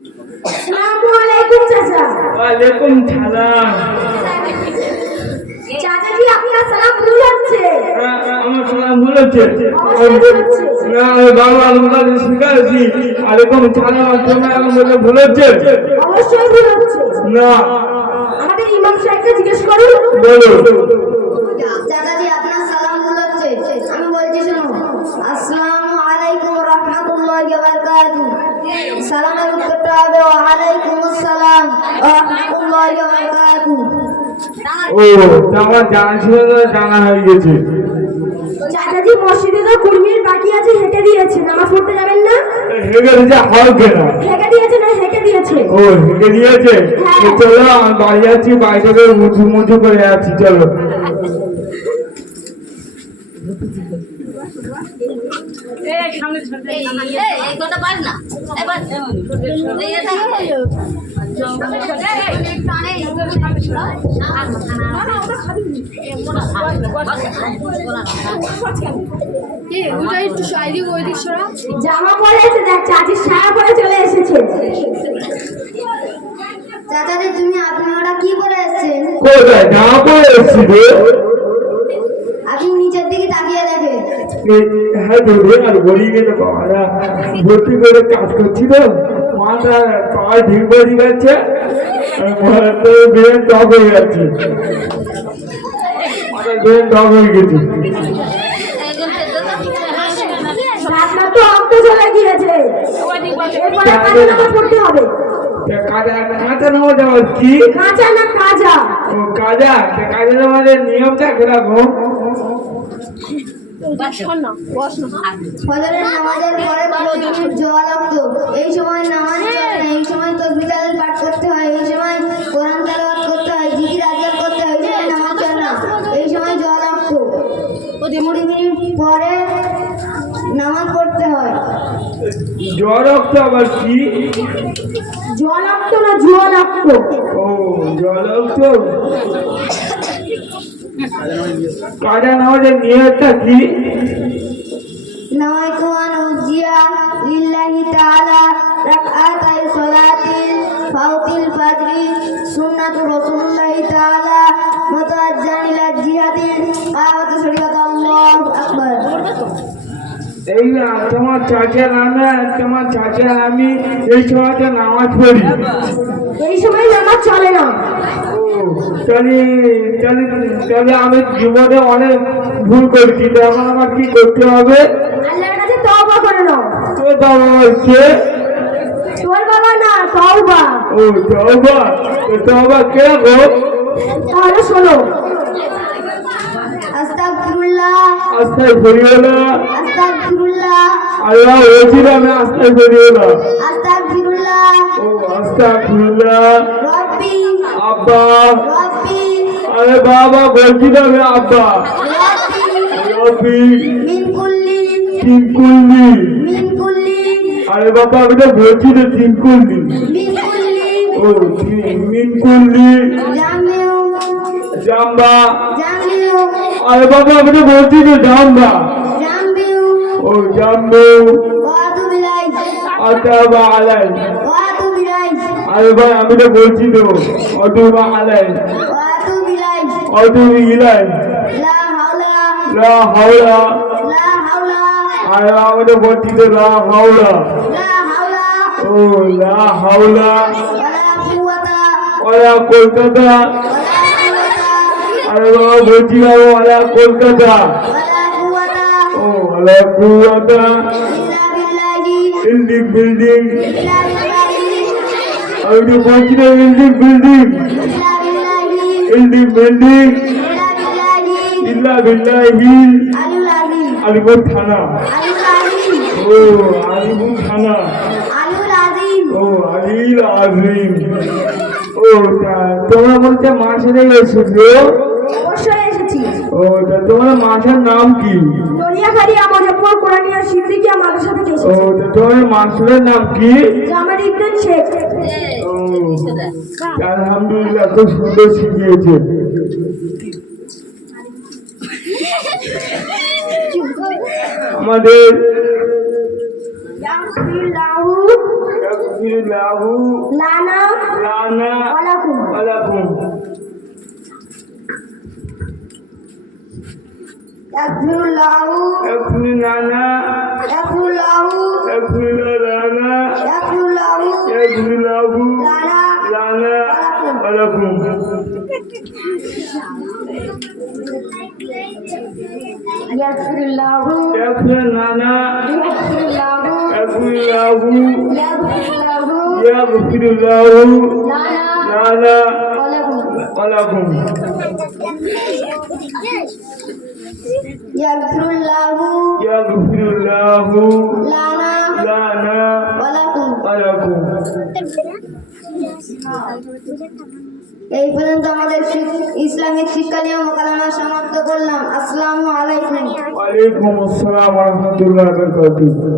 আসসালামু আলাইকুম চাচা। ওয়ালাইকুম সালাম। চাচাজি আপনার সালাম ভুল হচ্ছে। আমার সালাম ভুল হচ্ছে? অবশ্যই ভুল হচ্ছে। না, আমি বাংলা লোকালে শিখাচ্ছি। ওয়ালাইকুম সালাম আর তোমার আমার বলতে ভুল হচ্ছে? অবশ্যই ভুল হচ্ছে। না, আমাদের ইমাম সাহেবকে জিজ্ঞেস করুন। বলো। চাচাজি আপনার সালাম ভুল হচ্ছে। আমি বলছি শুনুন। আসসালামু আলাইকুম ওয়া রাহমাতুল্লাহি ওয়া বারাকাতুহু। সালামের উত্তরটা হবে ওয়া আলাইকুমুস সালাম ওয়া রাহমাতুল্লাহি ওয়া বারাকাতুহু। ও, আমার জানা ছিল না, জানা হয়ে গেছে। চাচাজি মসজিদে তো 20 মিনিট বাকি আছে, হেঁটে দিয়েছে। নামাজ পড়তে যাবেন না? হেগে দিয়েছে হয় কেন? হেঁটে দিয়েছে না হেঁটে দিয়েছে? ও, হেগে দিয়েছে। হ্যাঁ। তো চলো, আমি বাড়ি যাচ্ছি, বাড়ি থেকে মুছু মুছু করে যাচ্ছি, চলো। জামা পরেছে, দেখ চাচি সারা পরে চলে এসেছে। চাচাজি তুমি আপনি ওরা কি করে এসেছেন? কোথায় জামা পরে এসছি রে? আপনি নিচের দিকে তাকিয়ে দেখেন। হ্যাঁ ধরে আর গড়িয়ে গেলে বাবারা ভর্তি করে কাজ করছি তো, মাথা পায়ে ঢিল বেরিয়ে গেছে, ব্রেন টক হয়ে যাচ্ছে, মাথা ব্রেন টক হয়ে গেছে। আপনার তো অঙ্ক চলে গিয়েছে, এরপরে কাজে নামাজ পড়তে হবে। কাঁচা নামাজ আবার কি? কাঁচা না কাজা? ও কাজা, কাজা নামাজের নিয়মটা কিরকম? ফজরের নামাজের পরে 5 মিনিট জোয়া লাগতো। এই সময় নামাজ চলে না, এই সময় তাসবিহ তাহলিল পাঠ করতে হয়, এই সময় কোরআন তেলাওয়াত করতে হয়, জিকির আজকার করতে হয়, এই সময় নামাজ চলে না, এই সময় জোয়া লাগতো। 20 মিনিট পরে নামাজ পড়তে হয়। জ্বর রক্ত আবার কি? জোয়া লাগতো না জোয়া লাগতো? ও, জ্বর রক্ত। কাজা নামাজের নিয়মটা কি? نويت أن أهدي لله تعالى ركعتي صلاة فوق الفجر سنة رسول الله تعالى متوجها إلى الجهة قامت شريعة الله أكبر. এই না, তোমার চাচা আমি এই সময়তে নামাজ পড়ি। এই সময় নামাজ চলে না। তাহলে আমি জীবনে অনেক ভুল করেছি, এখন আমার কি করতে হবে? আল্লাহর কাছে তওবা করে নাও। তোর বাবা কে? তোর বাবা না, তওবা। ও তওবা কে গো? তাহলে শোনো। আস্তাগফিরুল্লাহ আস্তাগফিরুল্লাহ আস্তাগফিরুল্লাহ আল্লাহ ওয়াজিরামে আস্তাগফিরুল্লাহ আস্তাগফিরুল্লাহ ও আস্তাগফিরুল্লাহ রব্বি আব্বা রব্বি আরে বাবা বলছিলাম আব্বা রব্বি মিন কুল্লি তিনকুল্লি মিন কুল্লি আরে বাবা আমি তো বলছি তো তিনকুল্লি মিন কুল্লি ও মিনকুল্লি জামিউ জাম্বা জামিউ আরে বাবা আমি তো বলছি তো জাম্বা জামিউ ও জাম্বু ওয়াতু বিলাই আতাবা আলাই ওয়াতু বিলাই আরে ভাই আমি তো বলছি তো অতুবা আলাই ওয়াতু বিলাই অতুবি ইলাই লা হাওলা লা হাওলা লা হাওলা আরে আমি তো বলছি তো লা হাওলা লা হাওলা ও লা হাওলা ওয়ালা কুওয়াতা ওরা কলকাতা ওয়ালা কুওয়াতা আরে বাবা বলছি বাবা ওরা কলকাতা ওয়ালা কুওয়াতা ও ওরা কুয়াতা ইল্লা বিল্লাহি বিল্ডিং বিল্ডিং ইল্লা বিল্লাহি আমি তো বলছি না বিল্ডিং বিল্ডিং ইল্লা বিল্লাহি বিল্ডিং বিল্ডিং ইল্লা বিল্লাহি ইল্লা বিল্লাহি আলিউল আযীম আলিপুর থানা আলিউল আযীম ও আলিপুর থানা আলিউল আযীম ও আলিল আজিম ও তোমরা বলতে মাছ এনে এসেছো? অবশ্যই এসেছি। ও তোমার মাছের নাম কি? দরিয়াখালী আমজাপুর কোরআনিয়া সিদ্দিকিয়া মাদ্রাসা থেকে ও এসেছি। তোমার মাছের নাম কি? জামাল ইবনে শেখ। ও আলহামদুলিল্লাহ খুব সুন্দর শিখিয়েছে। আমাদের লাহু লানা লানা ওয়ালাকুম ওয়ালাকুম ইয়াগফিরুল্লাহু এখনি নানা ইয়াগফিরুল্লাহু এখনি লানা ইয়াগফিরুল্লাহু এখনি লাহু লানা লানা ওয়ালাকুম ইয়াগফিরুল্লাহু এখনি নানা ইয়াগফিরুল্লাহু এখনি লাহু ইয়াগফিরুল্লাহু ইয়াগফিরুল্লাহু লানা লানা ওয়ালাকুম ওয়ালাকুম ইয়াগফিরুল্লাহু ইয়াগফিরুল্লাহু লানা লানা ওয়ালাকুম ওয়ালাকুম এই পর্যন্ত আমাদের ইসলামিক শিক্ষা নিয়ে মোকালামা সমাপ্ত করলাম। আসসালামু আলাইকুম। ওয়ালাইকুম আসসালাম ওয়া রাহমাতুল্লাহি ওয়া বারাকাতুহু